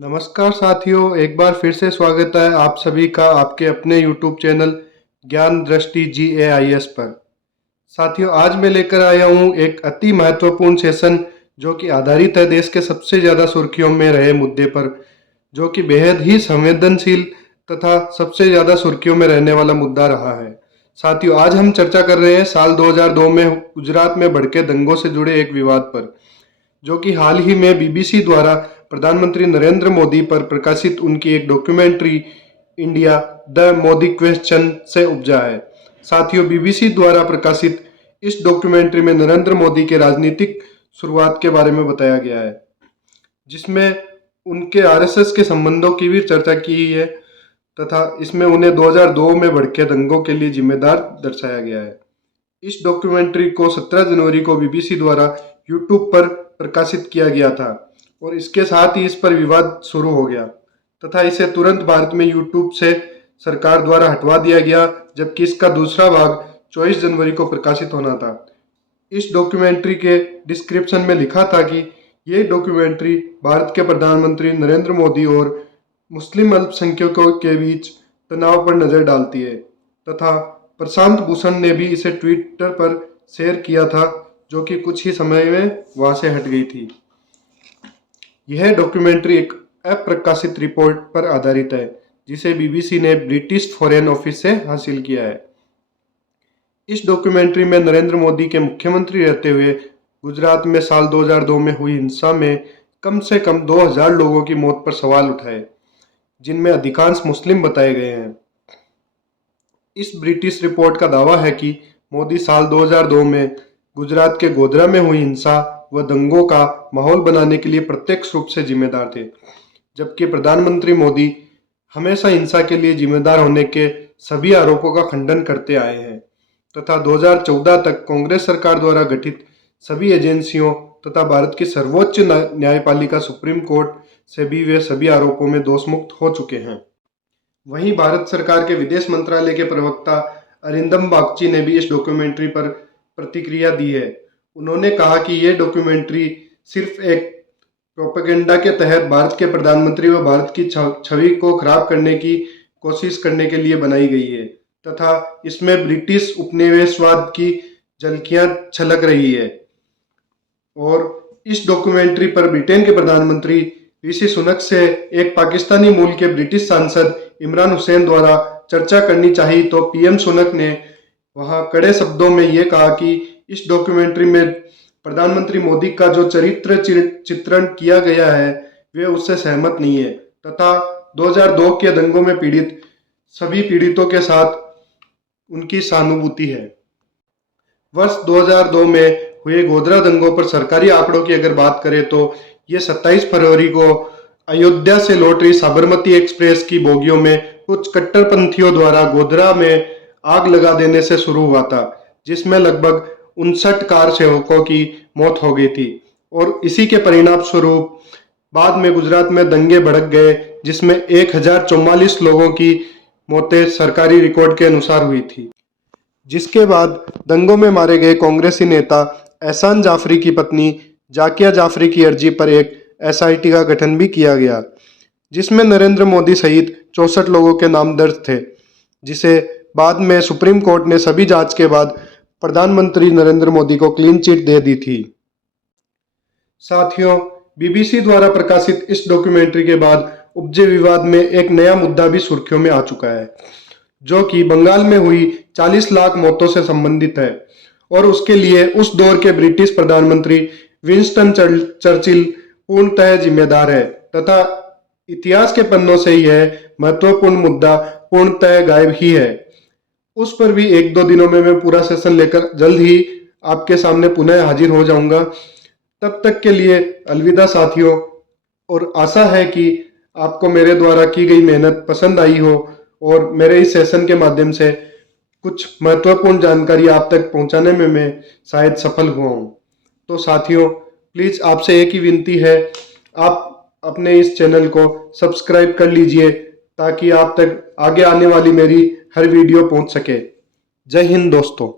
नमस्कार साथियों, एक बार फिर से स्वागत है आप सभी का आपके अपने YouTube चैनल ज्ञान दृष्टि GAIS पर। साथियों, आज मैं लेकर आया हूँ एक अति महत्वपूर्ण सेशन जो कि आधारित है देश के सबसे ज़्यादा सुर्खियों में रहे मुद्दे पर, जो कि बेहद ही संवेदनशील तथा सबसे ज़्यादा सुर्खियों में रहने वाला मुद्दा रहा है। साथियों, आज हम चर्चा कर रहे हैं साल 2002 में गुजरात में भड़के दंगों से जुड़े एक विवाद पर, जो कि हाल ही में BBC द्वारा प्रधानमंत्री नरेंद्र मोदी पर प्रकाशित उनकी एक documentary India the Modi question से उपजा है। साथियों, BBC द्वारा प्रकाशित इस डॉक्यूमेंट्री में नरेंद्र मोदी के राजनीतिक शुरुआत के बारे में बताया गया है, जिसमें उनके RSS के संबंधों की भी चर्चा की है तथा इसमें उन्हें 2002 में भड़के दंगों के लिए जिम्मेदार दर्शाया गया है। इस डॉक्यूमेंट्री को 17 जनवरी को BBC द्वारा YouTube पर प्रकाशित किया गया था और इसके साथ ही इस पर विवाद शुरू हो गया तथा इसे तुरंत भारत में YouTube से सरकार द्वारा हटवा दिया गया, जबकि इसका दूसरा भाग 24 जनवरी को प्रकाशित होना था। इस डॉक्यूमेंट्री के डिस्क्रिप्शन में लिखा था कि ये डॉक्यूमेंट्री भारत के प्रधानमंत्री नरेंद्र मोदी और मुस्लिम अल्पसंख्यकों के बीच तनाव पर नजर डालती है तथा प्रशांत भूषण ने भी इसे ट्विटर पर शेयर किया था, जो कि कुछ ही समय में वहां से हट गई थी। यह डॉक्यूमेंट्री एक अप्रकाशित रिपोर्ट पर आधारित है, जिसे BBC ने ब्रिटिश फॉरेन ऑफिस से हासिल किया है। इस डॉक्यूमेंट्री में नरेंद्र मोदी के मुख्यमंत्री रहते हुए गुजरात में साल 2002 में हुई हिंसा में कम से कम 2000 लोगों की मौत पर सवाल उठाए, जिनमें अधिकांश मुस्लिम बताए गए हैं। इस ब्रिटिश रिपोर्ट का दावा है कि मोदी साल 2002 में गुजरात के गोधरा में हुई हिंसा व दंगों का माहौल बनाने के लिए प्रत्यक्ष रूप से जिम्मेदार थे, जबकि प्रधानमंत्री मोदी हमेशा हिंसा के लिए जिम्मेदार होने के सभी आरोपों का खंडन करते आए हैं तथा 2014 तक कांग्रेस सरकार द्वारा गठित सभी एजेंसियों तथा भारत की सर्वोच्च न्यायपालिका सुप्रीम कोर्ट से भी वे सभी आरोपों में दोषमुक्त हो चुके हैं। वहीं भारत सरकार के विदेश मंत्रालय के प्रवक्ता अरिंदम बागची ने भी इस डॉक्यूमेंट्री पर प्रतिक्रिया दी है। उन्होंने कहा कि ये डॉक्यूमेंट्री सिर्फ एक प्रोपेगेंडा के तहत भारत के प्रधानमंत्री व भारत की छवि को खराब करने की कोशिश करने के लिए बनाई गई है तथा इसमें ब्रिटिश उपनिवेशवाद की झलकियां छलक रही है। और इस डॉक्यूमेंट्री पर ब्रिटेन के प्रधानमंत्री ऋषि सुनक से एक पाकिस्तानी मूल के ब्रिटिश सांसद इमरान हुसैन द्वारा चर्चा करनी चाहिए, तो PM सुनक ने वहां कड़े शब्दों में ये कहा कि इस डॉक्यूमेंट्री में प्रधानमंत्री मोदी का जो चरित्र चित्रण किया गया है वे उससे सहमत नहीं है तथा 2002 के दंगों में पीड़ित सभी पीड़ितों के साथ उनकी सहानुभूति है। वर्ष 2002 में हुए गोधरा दंगों पर सरकारी आंकड़ों की अगर बात करें तो ये 27 फरवरी को अयोध्या से लौट रही साबरमती एक्सप्रेस की बोगियों में कुछ कट्टरपंथियों द्वारा गोधरा में आग लगा देने से शुरू हुआ था, जिसमें लगभग 59 कार सेवकों की मौत हो गई थी और इसी के परिणाम स्वरूप बाद में गुजरात में दंगे भड़क गए, जिसमें 1044 लोगों की मौतें सरकारी रिकॉर्ड के अनुसार हुई थी। जिसके बाद दंगों में मारे गए कांग्रेसी नेता एहसान जाफरी की पत्नी जाकिया जाफरी की अर्जी पर एक SIT का गठन भी किया गया, जिसमें नरेंद्र मोदी सहित 64 लोगों के नाम दर्ज थे, जिसे बाद में सुप्रीम कोर्ट ने सभी जांच के बाद प्रधानमंत्री नरेंद्र मोदी को क्लीन चिट दे दी थी। साथियों, BBC द्वारा प्रकाशित इस डॉक्यूमेंट्री के बाद उपजे विवाद में एक नया मुद्दा भी सुर्खियों में आ चुका है, जो कि बंगाल में हुई 40 लाख मौतों से संबंधित है और उसके लिए उस दौर के ब्रिटिश प्रधानमंत्री विंस्टन चर्चिल पूर्णतः जिम्मेदार है तथा इतिहास के पन्नों से यह महत्वपूर्ण मुद्दा पूर्णतः गायब ही है। उस पर भी 1-2 दिनों में मैं पूरा सेशन लेकर जल्द ही आपके सामने पुनः हाजिर हो जाऊंगा। तब तक के लिए अलविदा साथियों, और आशा है कि आपको मेरे द्वारा की गई मेहनत पसंद आई हो और मेरे इस सेशन के माध्यम से कुछ महत्वपूर्ण जानकारी आप तक पहुंचाने में मैं शायद सफल हुआ हूं। तो साथियों, प्लीज आपसे एक ही विनती है, आप अपने इस चैनल को सब्सक्राइब कर लीजिए ताकि आप तक आगे आने वाली मेरी हर वीडियो पहुंच सके। जय हिंद दोस्तों।